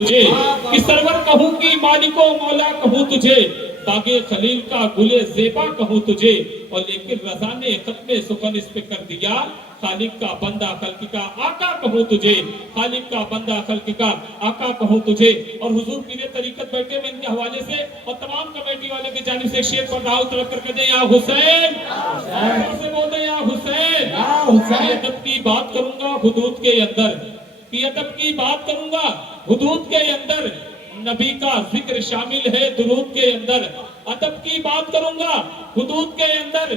تجھے کہ سرور کہوں کی مالک و مولا کہوں تجھے، باغ خلیل کا گل زیبا کہوں تجھے، اور لیکن رضا نے ختم سخن اس پہ کر دیا، خالق کا بندہ خلق کا آقا کہوں تجھے، خالق کا بندہ خلق کا آقا کہوں تجھے۔ اور حضور پیر طریقت بیٹھے میں ان کے حوالے سے اور تمام کمیٹی والے کی جانب سے شیخ اور دعوت طلب کر دیں یا حسین، سے بول دیں یا حسین۔ یہ ادب کی بات کروں گا حدود کے اندر، یہ ادب کی بات کروں گا حدود کے اندر، نبی کا ذکر شامل ہے درود کے اندر۔ ادب کی بات کروں گا حدود کے اندر،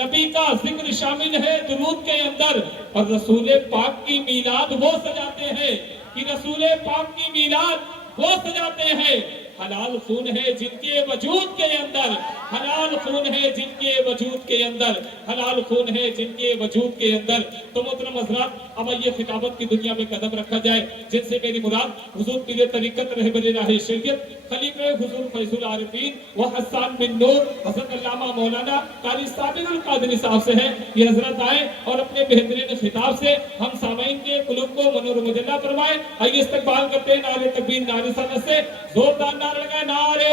نبی کا ذکر شامل ہے درود کے اندر۔ اور رسول پاک کی میلاد وہ سجاتے ہیں کہ رسول پاک کی میلاد وہ سجاتے ہیں، حلال خون ہے جن کے وجود کے اندر، حلال خون ہے جن کے وجود کے اندر، حلال خون ہے جن کے وجود کے اندر۔ تو محترم حضرات، اب یہ خطابت کی دنیا میں قدم رکھا جائے، جن سے میری مراد حضور پیر طریقت رہبر راہ شریعت خلیفہ حضور فیض العارفین و حسان بن نور حضرت علامہ مولانا قاری صابر القادری صاحب سے ہے۔ یہ حضرت آئے اور اپنے بہترین خطاب سے ہم سامعین کے قلوب کو منور مجلہ فرمائے۔ آئیے استقبال کرتے ہیں نعرہ تکبیر نعرہ رسالت سے، زوردار نعرہ لگائے نعرہ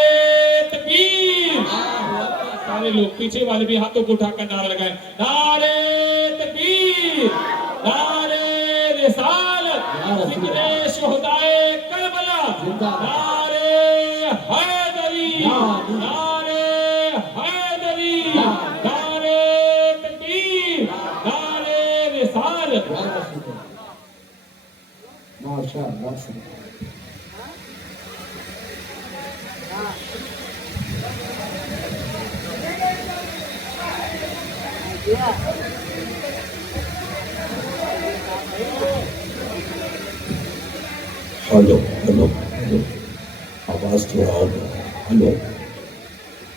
تکبیر۔ سارے لوگ پیچھے والے بھی ہاتھوں کو اٹھا کر نعرہ لگائیں، نعرہ تکبیر، نعرہ رسالت، ذکر شہدائے کربلا، نعرہ حیدری، نعرہ حیدری، نعرہ تکبیر، نعرہ رسالت۔ ماشاءاللہ۔ ہلو ہلو ہلو، آواز تھوڑا اور ہلو،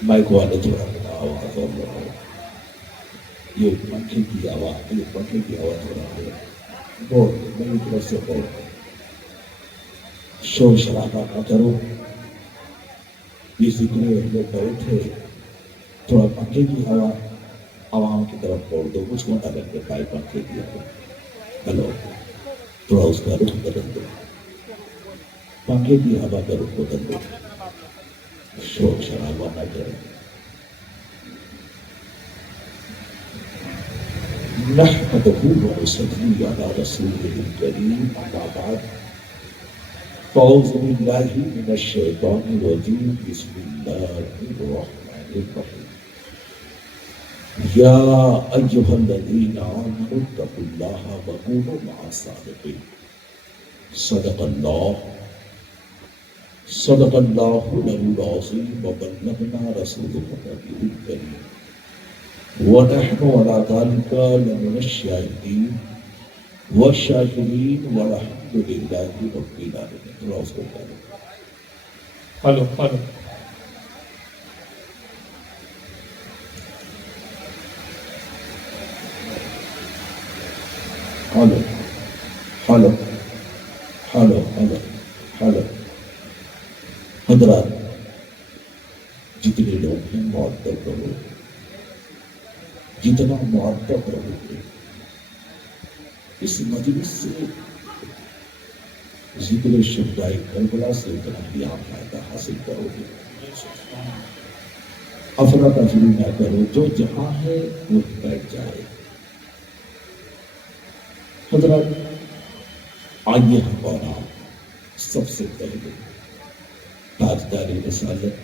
مائک والے تھوڑا آواز اور بڑھاؤ، یہ پنکھے کی آواز، یہ پنکھے کی آواز تھوڑا بہت میری طرف سے بہت شور شرابہ نہ کرو، یہ ذکر لوگ بیٹھے تھوڑا پنکھے کی ہوا عوام کی طرف چھوڑ دو، کچھ نہ کر کے پائے پنکھے کی ہوا، ہلو تھوڑا اس کا رخ بدل دو، پنکھے کی ہوا کا رخ بدل دو، شور شرابہ نہ کرو۔ نحمدہ ونصلی علی رسولہ الکریم، اما بعد، فاعوذ باللہ من الشیطان الرجیم، بسم اللہ الرحمن الرحیم۔ یا ایہا الذین آمنوا اتقوا اللہ وکونوا مع الصادقین۔ صدق اللہ العلی العظیم، وبلغنا رسولہ النبی الکریم، ونحن علی ذلک لمن الشاہدین والشاکرین، والحمد للہ رب العالمین۔ Hello hello, hello hello hello hello hello, حضرات جتنے لوگ ہیں معدب رہو، جتنا معدب رہو گے اس مجلس سے، ذکر شہدائے کربلا سے اتنا ہی آپ فائدہ حاصل کرو گے۔ افراتفری نہ کرو، جو جہاں ہے وہ بیٹھ جائے۔ حضرات آئیے ہمارا سب سے پہلے تاجدار رسالت،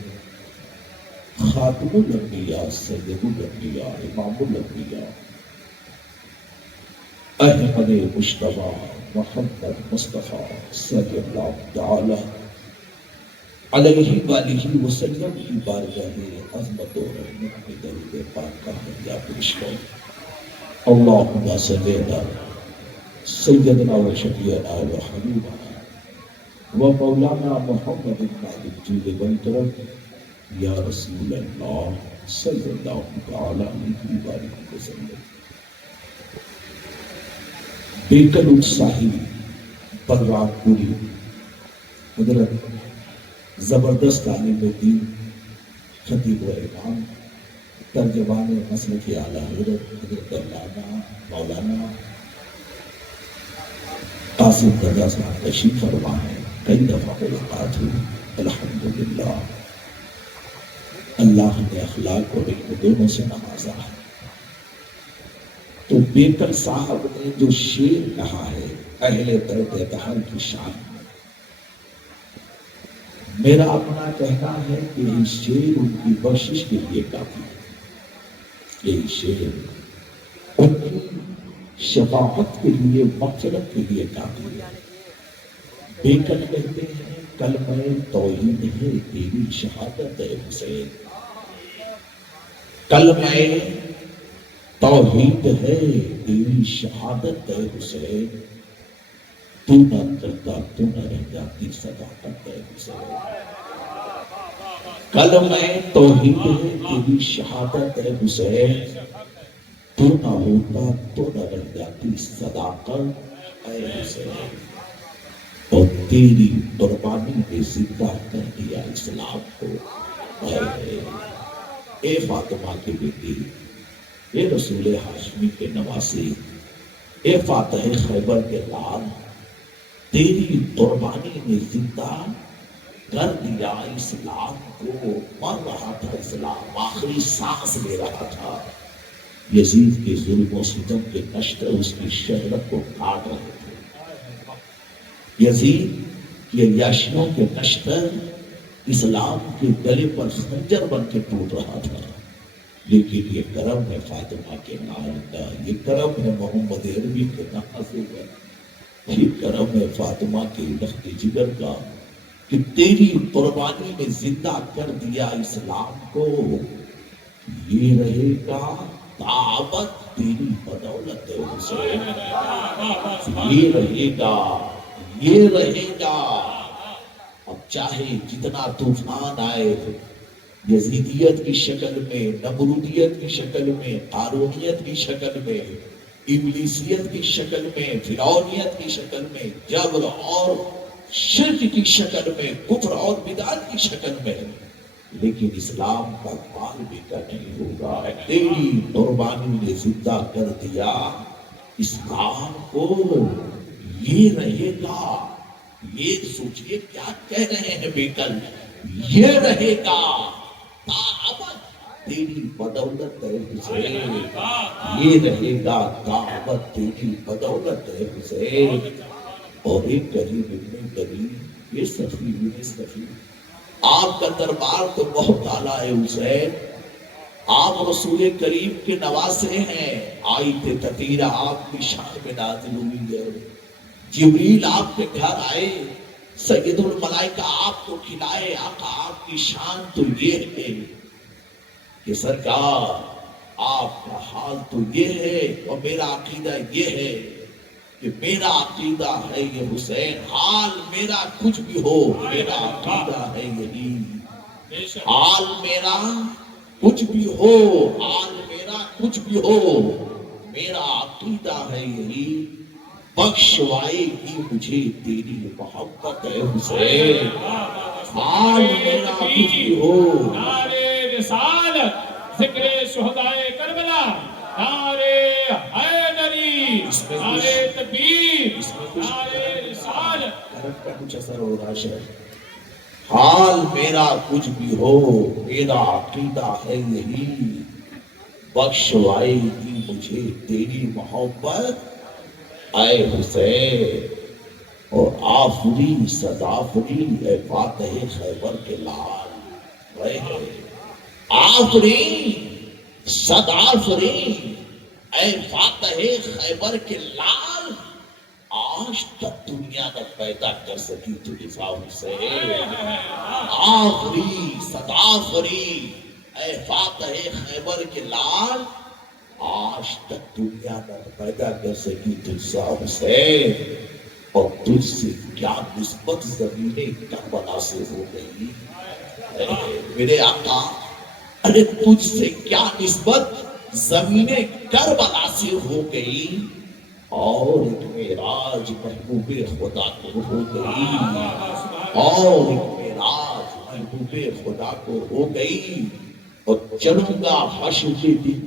خاتم الانبیاء، سید الانبیاء، امام الانبیاء، احمد مجتبیٰ محمد مصطفیٰ صلی اللہ تعالی علیہ وآلہ وسلم کی بارگاہ عظمت و رحمت میں درود پاک کا ہدیہ پیش کرو۔ اللہم صلی علی سیدنا و شفیعنا و حبیبنا و مولانا محمد بن عبدالجود والکرم، یا رسول اللہ صلی اللہ تعالی علیہ وآلہ وسلم۔ بیکل اتساہی پروان پوری، حضرت زبردست عالم دین، خطیب و امام، ترجمان مسلک اعلیٰ حضرت حضرت علامہ مولانا قاسم رضا صاحب تشریف فرما ہے۔ کئی دفعہ ملاقات ہوئی. الحمدللہ اللہ نے اخلاق اور علم دونوں سے نوازا ہے. تو بیکر صاحب نے جو شعر کہا ہے اہل درد دہر کی شان میں، میرا اپنا کہنا ہے کہ یہ شعر ان کی بخشش کے لیے کافی ہے. یہ شعر ان کی شفاعت کے لیے، مغفرت کے لیے کافی ہے. بیکر کہتے ہیں کلمہ توحید ہے تیری شہادت ہے حسین. کلمہ توحید ہے تیری شہادت ہے حسین. تو نہ کرتا تو نہ رہ جاتی صداقت ہے حسین. کلمہ توحید ہے تیری شہادت ہے حسین. تو نہ ہوتا تو نہ رہ جاتی صداقت ہے حسین. اور تیری قربانی نے زندہ کر دیا اسلام کو. اے فاطمہ کی بیٹی، اے رسول ہاشمی کے نواسی، اے فاتح خیبر کے لال، تیری قربانی نے زندہ کر دیا اسلام کو. مر رہا تھا اسلام، آخری سانس لے رہا تھا. یزید کے ظلم و ستم کے نشتر اس کی شہرت کو کاٹ رہے تھے. یزید کے یاشیوں کے نشتر اسلام کے گلے پر خنجر بن کے ٹوٹ رہا تھا. لیکن یہ کرم ہے فاطمہ کے نام کا، یہ کرم ہے محمد عربی کے نوازے کا، یہ کرم ہے فاطمہ کے لخت جگر کا کہ تیری قربانی میں زندہ کر دیا اسلام کو. یہ رہے گا تعبت تیری بدولت حسین. یہ رہے گا، یہ رہے گا. اب چاہے جتنا طوفان آئے، یزیدیت کی شکل میں، نمرودیت کی شکل میں، قارونیت کی شکل میں، ابلیسیت کی شکل میں، فرعونیت کی شکل میں، جبر اور شرک کی شکل میں، کفر اور بدعت کی شکل میں، لیکن اسلام کا مال بھی کا نہیں ہوگا. تیری قربانی نے زندہ کر دیا اسلام کو. یہ رہے گا. یہ سوچئے کیا کہہ رہے ہیں بیکل. یہ رہے گا تعبت تیری بدولت ہے حسین. یہ رہے گا تعبت تیری بدولت ہے حسین. اور ایک قریب ابن قریب، یہ صفی ابن صفی، آپ کا دربار تو بہت اعلیٰ ہے حسین. آپ رسول کریم کے نواسے ہیں. آیت تطیرہ آپ کی شان میں نازل ہوئی ہے. جبریل آپ کے گھر آئے، سید الملائکہ آپ کو کھلائے. آقا آپ کی شان تو یہ ہے کہ سرکار آپ کا حال تو یہ ہے، اور میرا عقیدہ یہ ہے کہ میرا عقیدہ ہے یہ حسین. حال میرا کچھ بھی ہو، میرا عقیدہ ہے یہی. حال میرا کچھ بھی ہو، حال میرا کچھ بھی ہو، میرا عقیدہ ہے یہی. بخشوائے گی مجھے تیری محبت ہے حسین. حال میرا کچھ بھی ہو. نعرے رسالت، ذکر شہدائے کربلا، نعرے حیدری، نعرے تکبیر، نعرے رسالت. حرف کا کچھ اثر ہو رہا ہے. حال میرا کچھ بھی ہو، میرا عقیدہ ہے یہی. بخشوائے گی مجھے تیری محبت اے حسین. اور آفری صدافری اے فاتح خیبر کے لال. آفری صدافری اے فاتح خیبر کے لال. آج تک دنیا نہ پیدا کر سکی تو دفاع حسین. آفری صدافری اے فاتح خیبر کے لال. آج تک دنیا نہ پیدا کر سکی تجھا حسین. اور تجھ سے کیا نسبت زمین کربلا سے ہو گئی میرے آقا. ارے تجھ سے کیا نسبت زمین کربلا سے ہو گئی. اور ایک معراج محبوب خدا کو ہو گئی. اور ایک معراج محبوب خدا کو ہو گئی. اور چلوں گا حشر کے دن،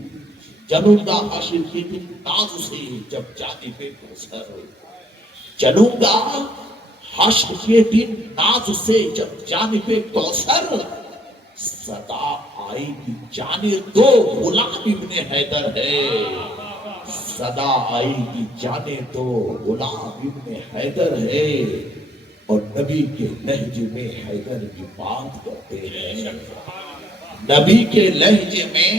چلوں گا حشر کے دن تاج سے جب جانب کوثر. چلوں گا حشر کے دن ناز سے جب جانب کوثر صدا آئے گی جانے دو غلام ابن حیدر ہے، صدا آئے گی جانے دو غلام ابن حیدر ہے، اور نبی کے لہجے میں حیدر کی بات کرتے ہیں، نبی کے لہجے میں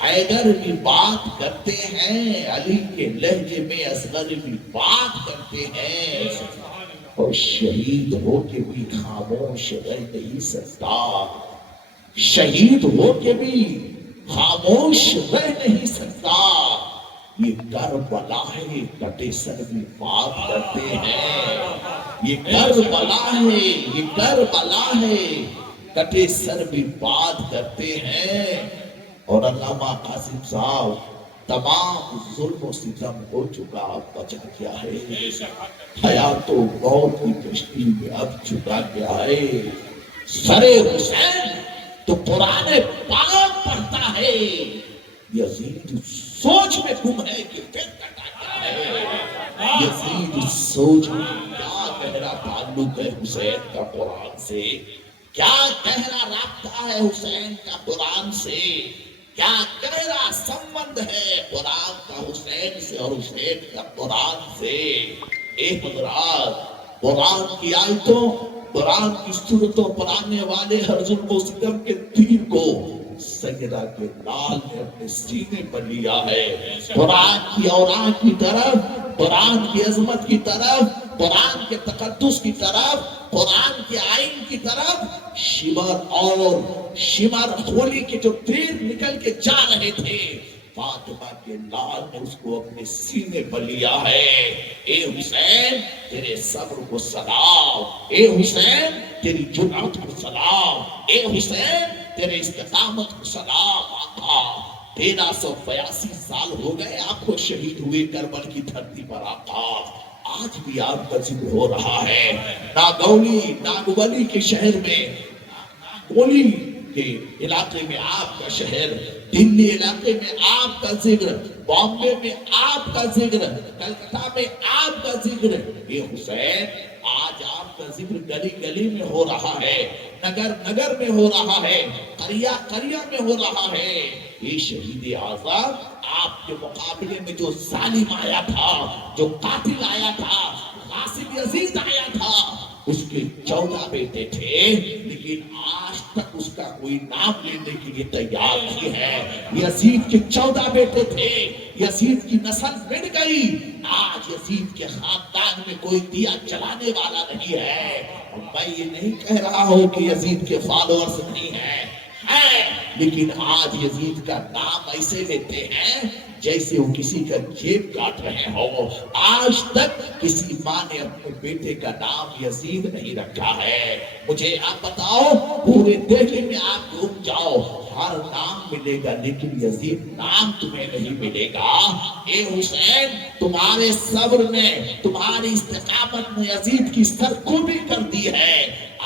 حیدر بھی بات کرتے ہیں، علی کے لہجے میں اصغر بھی بات کرتے ہیں، اور شہید ہو کے بھی خاموش رہ نہیں سکتا، شہید ہو کے بھی خاموش رہ نہیں سکتا، یہ کربلا ہے کٹے سر بھی بات کرتے ہیں، یہ کربلا ہے، یہ کربلا ہے کٹے سر بھی بات کرتے ہیں، اور علامہ قاسم صاحب تمام ظلم و ستم ہو چکا، بچا کیا ہے، حیات و موت کی کشتی میں اب چکا کیا ہے، سر حسین تو قرآن پاک پڑھتا ہے، یزید سوچ میں گم ہے کہ پھر کٹا کیا ہے، یزید سوچ میں کیا گہرا تعلق ہے حسین کا قرآن سے، کیا گہرا رابطہ ہے حسین کا قرآن سے، کیا گہرا سمبند ہے قرآن کا حسین سے اور حسین کا قرآن سے۔ اے حضرات، قرآن کی آیتوں، قرآن کی صورتوں پر آنے والے ہر ظلم و ستم کے تیر کو سیدہ کے لال نے اپنے سینے پر لیا ہے، قرآن کی اوراق کی طرف، قرآن کی عظمت کی طرف، قرآن کے تقدس کی طرف، قرآن کے آئین کی طرف شمر اور شمر ہولی کے جو تیر نکل کے جا رہے تھے، فاطمہ کے لال نے اس کو اپنے سینے پر لیا ہے۔ اے حسین تیرے صبر کو سلام، اے حسین تیری جرأت کو سلام، اے حسین تیرے استقامت کو سلام۔ آقا 1382 سال ہو گئے آپ کو شہید ہوئے کربل کی دھرتی پر، آقا آج بھی آپ کا ذکر ہو رہا ہے، ناگولی ناگولی کے شہر میں، ناگولی کے علاقے میں آپ کا شہر، دلی علاقے میں آپ کا ذکر، بامبے میں آپ کا ذکر، کلکتہ میں آپ کا ذکر۔ یہ حسین آج آپ کا ذکر گلی گلی میں ہو رہا ہے، نگر نگر میں ہو رہا ہے، قریہ قریہ میں ہو رہا ہے۔ یہ شہید اعظم آپ کے مقابلے میں جو ظالم آیا تھا، جو قاتل آیا تھا، غاصب یزید آیا تھا، اس کے 14 بیٹے تھے، لیکن آج تک اس کا کوئی نام لینے کے لیے تیار نہیں ہے۔ یزید کے 14 بیٹے تھے، یزید کی نسل مٹ گئی، آج یزید کے خاندان میں کوئی دیا جلانے والا نہیں ہے۔ اور میں یہ نہیں کہہ رہا ہوں کہ یزید کے فالوورز نہیں ہیں، لیکن آج یزید کا نام ایسے لیتے ہیں جیسے وہ کسی کا جیب کاٹ رہے ہو۔ آج تک کسی ماں نے اپنے بیٹے کا نام یزید نہیں رکھا ہے۔ مجھے آپ بتاؤ، پورے دہلی میں آپ گھوم جاؤ، ہر نام ملے گا، لیکن یزید نام تمہیں نہیں ملے گا۔ اے حسین، تمہارے صبر نے، تمہاری استقامت نے یزید کی سرکوبی کر دی ہے۔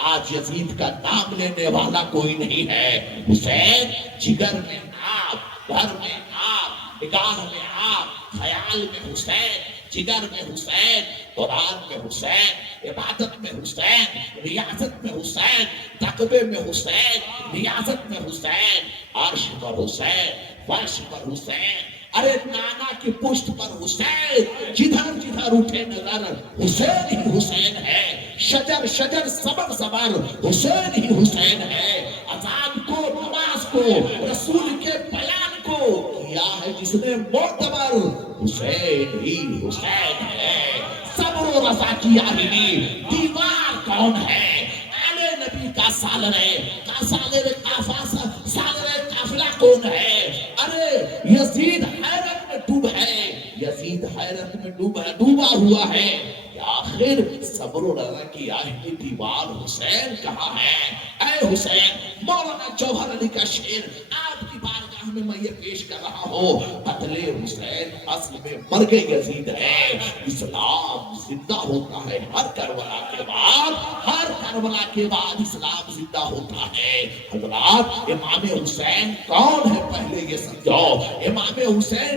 آج یزید کا نام لینے والا کوئی نہیں ہے۔ حسین، جگر میں آپ، گھر میں آپ، نگاہ میں آپ، خیال میں حسین، جگر میں حسین، قرآن میں حسین، عبادت میں حسین، ریاضت میں حسین، تقوی میں حسین، ریاضت میں حسین، عرش پر حسین، فرش پر حسین، ارے نانا کی پشت پر حسین، جدھر جدھر اٹھے نظر حسین ہی حسین ہے، شجر شجر سبر سبر حسین ہی حسین ہے۔ اذان کو، نماز کو، رسول کے بیان کو کیا ہے جس نے معتبر، حسین ہی حسین ہے۔ صبر و رضا کی آہنی دیوار کون ہے؟ آلے نبی کا سالرے قافلہ کون ہے؟ ارے یزید حیرت میں ڈوب ہے، یزید حیرت میں ڈوبا ہوا ہے کہ آخر صبر و رضا کی آہنی دیوار حسین کہاں ہے؟ اے حسین، مولانا جوہر علی کا شعر آپ کی بارگاہ میں میں یہ پیش کر رہا ہوں۔ قتل حسین اصل میں مرگ یزید ہے، اسلام زندہ ہوتا ہے ہر کربلا کے بعد، ہر کربلا کے بعد اسلام زندہ ہوتا ہے۔ حضرات، امام حسین کون ہے پہلے یہ سمجھو، امام حسین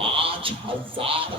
5000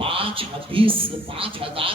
5000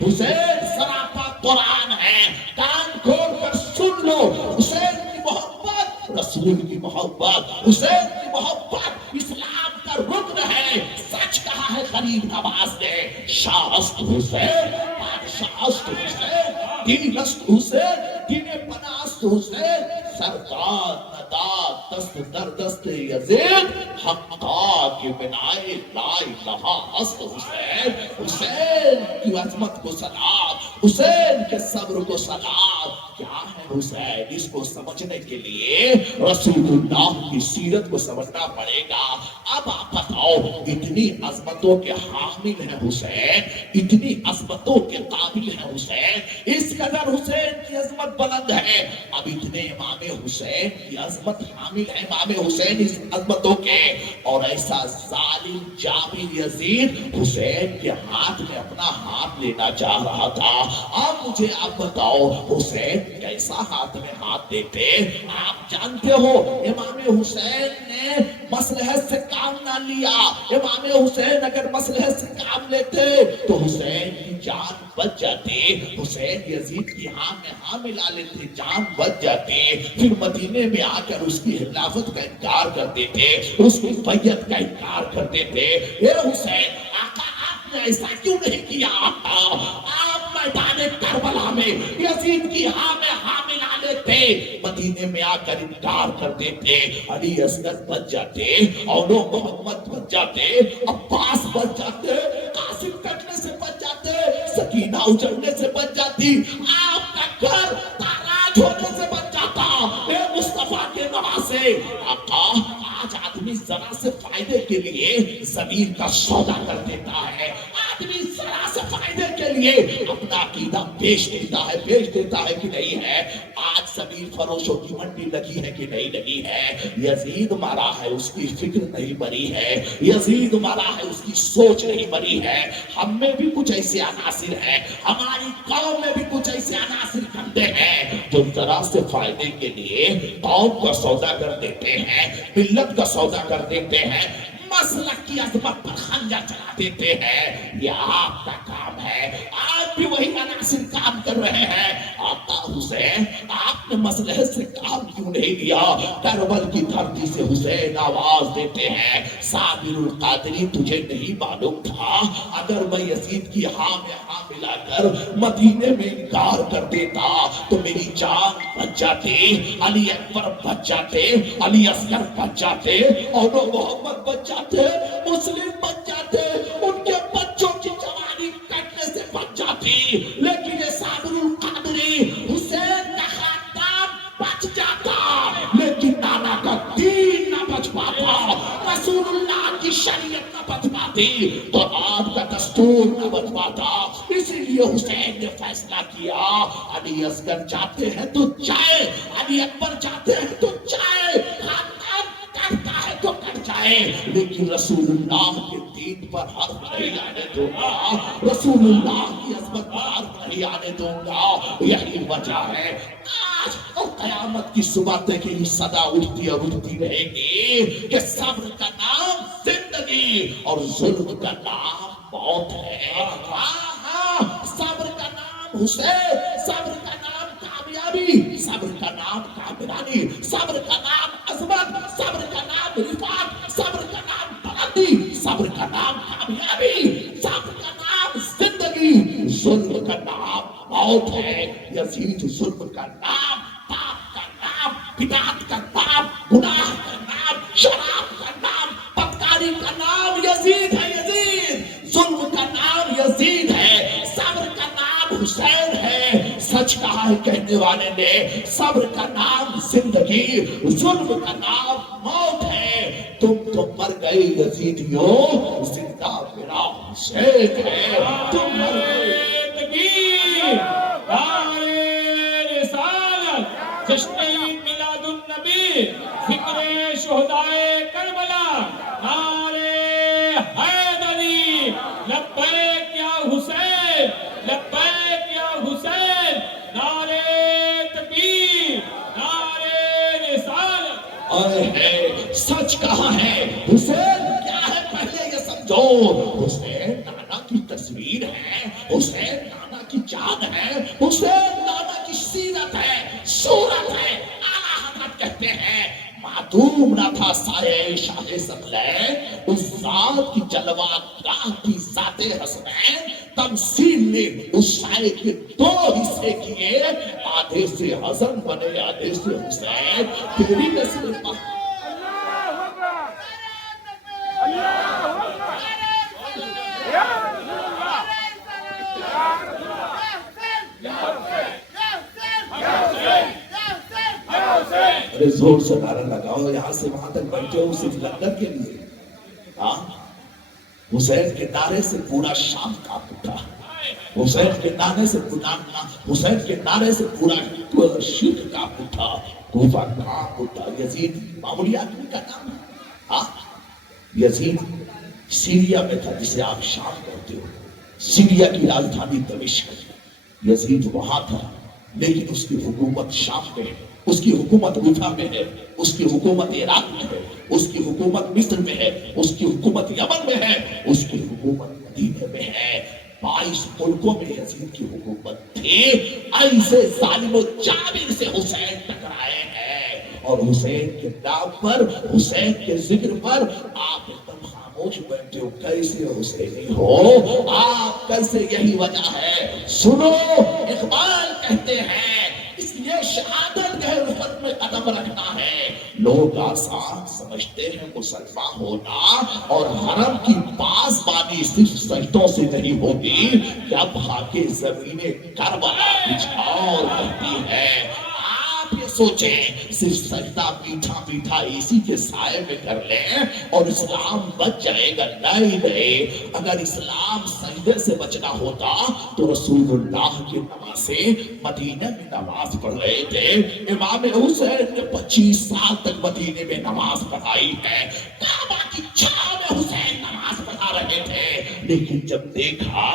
حسین سراپا قرآن ہے، کان کھول کر سن لو، حسین کی محبت رسول کی محبت، حسین کی محبت اسلام کا رکن ہے۔ سچ کہا ہے خلیل نواز نے، شاہ است حسین، بادشاہ است حسین، دین است حسین، دین پناہ است حسین، سرکار نداد دست در دست یزید، حقا کی بنائے لا الہ است حسین۔ حسین کی عظمت کو سلام، حسین کے صبر کو سلام۔ کیا ہے حسین؟ اس کو سمجھنے کے لیے رسول اللہ کی سیرت کو سمجھنا پڑے گا۔ اب آپ بتاؤ، اتنی عظمتوں کے حامل ہیں حسین، اتنی عظمتوں کے قابل ہیں حسین، اس قدر حسین کی عظمت بلند ہے۔ اب اتنے امام حسین کی عظمت حامل ہے امام حسین اس عظمتوں کے، اور ایسا ظالم جابر یزید حسین کے ہاتھ میں اپنا ہاتھ لینا چاہ رہا تھا۔ اب مجھے آپ بتاؤ، حسین کیسا ہاتھ میں ہاتھ دیتے؟ آپ جانتے ہو امام حسین نے مصلحت سے کام نہ لیا۔ امام حسین اگر مصلحت سے کام لیتے تو حسین کی جان بچ جاتی، حسین یزید کی ہاں میں ہاں ملا لیتے، جان بچ جاتی، پھر مدینے میں آ کر اس کی خلافت کا انکار کر دیتے، اس کی بیعت کا انکار کر دیتے۔ اے حسین آقا، آپ نے ایسا کیوں نہیں کیا؟ آپ میدان کربلا میں یزید کی ہاں میں ہاں ملا لیتے، مدینے میں آ کر انکار کر دیتے، علی اصغر بچ جاتے، اولو محمد بچ جاتے، عباس بچ جاتے، قاسم کٹنے سے بچ جاتے، سکینہ اجڑنے سے بچ جاتی، آپ کا گھر تاراج ہونے سے بچ جاتا۔ اے مصطفیٰ کے نواسے آقا، آج آدمی ذرا سے فائدے کے لیے ضمیر کا سودا کر دیتا ہے، آدمی ذرا سے فائدے کے لیے اپنا عقیدہ بیچ دیتا ہے کہ نہیں ہے؟ آج زمین فروشوں کی منڈی لگی ہے کہ نہیں لگی ہے؟ یزید مارا ہے، اس کی فکر نہیں بنی ہے، یزید مارا ہے، اس کی سوچ نہیں بنی ہے۔ ہم میں بھی کچھ ایسے عناصر ہیں، ہماری قوم میں بھی کچھ ایسے عناصر گندے ہیں جو ذرا سے فائدے کے لیے قوم کا سودا کر دیتے ہیں، ملت کا سودا کر دیتے ہیں، مسلک کی عظمت پر خنجر چلا دیتے ہیں۔ یہ آپ کا کام ہے، آج بھی وہی عناصر کام کر رہے ہیں۔ آقا حسین، آپ نے مصلحت سے کام کیوں نہیں لیا؟ کربل کی دھرتی سے حسین آواز دیتے ہیں، صابر القادری تجھے نہیں معلوم تھا؟ اگر میں یزید کی ہاں میں ہاں ملا کر مدینے میں انکار کر دیتا تو میری جان بچ جاتی، علی اکبر بچ جاتے، علی اصغر بچ جاتے، اور محمد بچ جاتے، مسلم بچ جاتے، ان کے بچوں کی جوانی کٹنے سے بچ جاتی، لیکن یہ صابر القادری حسین کا خاندان بچ جاتا، لیکن نانا کا دین نہ بچ پاتا، رسول اللہ کی شریعت نہ بچ پاتی، تو آپ کا دستور نہ بچ پاتا۔ اسی لیے حسین نے فیصلہ کیا، علی اصغر جاتے ہیں تو جائے، علی اکبر جاتے ہیں تو جائے، خاندان کرتا ہے تو کر جائے، لیکن رسول اللہ کے دین پر حرف نہیں آنے دوں گا، رسول اللہ کی عظمت پر حرف نہیں آنے دوں گا۔ یہی وجہ ہے آج اور قیامت کی صبح تک یہ صدا اٹھتی اور اٹھتی رہے گی کہ صبر کا نام زندگی اور ظلم کا نام موت ہے۔ صبر کا نام حسین، صبر کا نام کامیابی، صبر کا نام کامرانی، صبر کا نام عظمت، صبر کا نام رفعت، صبر کا نام بلندی، صبر کا نام کامیابی، صبر کا نام زندگی، ظلم کا نام موت ہے۔ یزید ظلم کا نام، پاپ کا نام، بدعت کا نام، گناہ کا نام، شراب کا نام، بدکاری کا نام یزید ہے۔ یزید ظلم کا نام یزید ہے، صبر کا نام حسین ہے۔ سچ کہا ہے کہنے والے نے، صبر کا نام زندگی، ظلم کا نام موت ہے۔ تم تو مر گئے یزیدیوں، زندہ میرا حسین ہے۔ تم مر گئے جشن میلاد النبی، ذکر شہدائے کربلا، نعرے حیدری، لبیک یا حسین، لبیک یا حسین، نعرے تکبیر، نعرے رسالت۔ اور سچ کہا ہے حسین کیا ہے پہلے یہ سمجھو، حسین نانا کی تصویر ہے، حسین نانا کی جان ہے، حسین نانا کی سیرت ہے، صورت ہے۔ اعلیٰ حضرت کہتے ہیں معدوم نہ تھا سایہ شاہ ثقلین، اس ذات کی جلوہ گاہ کی ذات حسنین، تمثیل نے اس سائے کے دو حصے کیے، آدھے سے حسن بنے آدھے سے حسین، تیری نسل ارے زور سے نعرہ لگاؤ، یہاں سے وہاں تک بیٹھے ہو صرف لندن کے لیے؟ ہاں، حسین کے نعرے سے پورا شام کانپ اٹھا، حسین کے نعرے سے حسین کے نعرے سے پورا شرق کانپ اٹھا، کوفہ کانپ اٹھا۔ یزید معمولی آدمی کا نام ہے؟ ہاں، یزید سیریا میں تھا جسے آپ شام کہتے ہو، سیریا کی راجدھانی دمشق، یزید وہاں تھا، لیکن اس کی حکومت شام میں ہے، اس کی حکومت کوفہ میں ہے، اس کی حکومت عراق میں ہے، اس کی حکومت مصر میں ہے، اس کی حکومت یمن میں ہے، اس کی حکومت مدینے میں ہے۔ 22 ملکوں میں یزید کی حکومت تھی۔ ایسے ظالم و جابر سے حسین ٹکرائے ہیں، اور حسین کے نام پر، حسین کے ذکر پر آپ ایک دم خاموش بیٹھے ہو۔ کیسے حسینی ہو آپ؟ کیسے؟ یہی وجہ ہے۔ سنو، اقبال کہتے ہیں اس لیے شہادت کے رفت میں قدم رکھنا ہے۔ لوگ آسان سمجھتے ہیں مسلمان ہونا، اور حرم کی پاسبانی صرف سجدوں سے نہیں ہوتی، جب خاک زمین کربلا کچھ اور کرتی ہے۔ آپ یہ سوچیں صرف سجدہ میٹھا میٹھا اسی کے سائے میں کر لیں اور اسلام بچ جائے گا؟ نہیں، اگر اسلام سجدے سے بچنا ہوتا تو رسول اللہ کی نمازیں مدینہ میں نماز پڑھ رہے تھے۔ امام حسین نے 25 سال تک مدینے میں نماز پڑھائی ہے، کعبہ کی چھاؤں میں حسین نماز پڑھا رہے تھے، لیکن جب دیکھا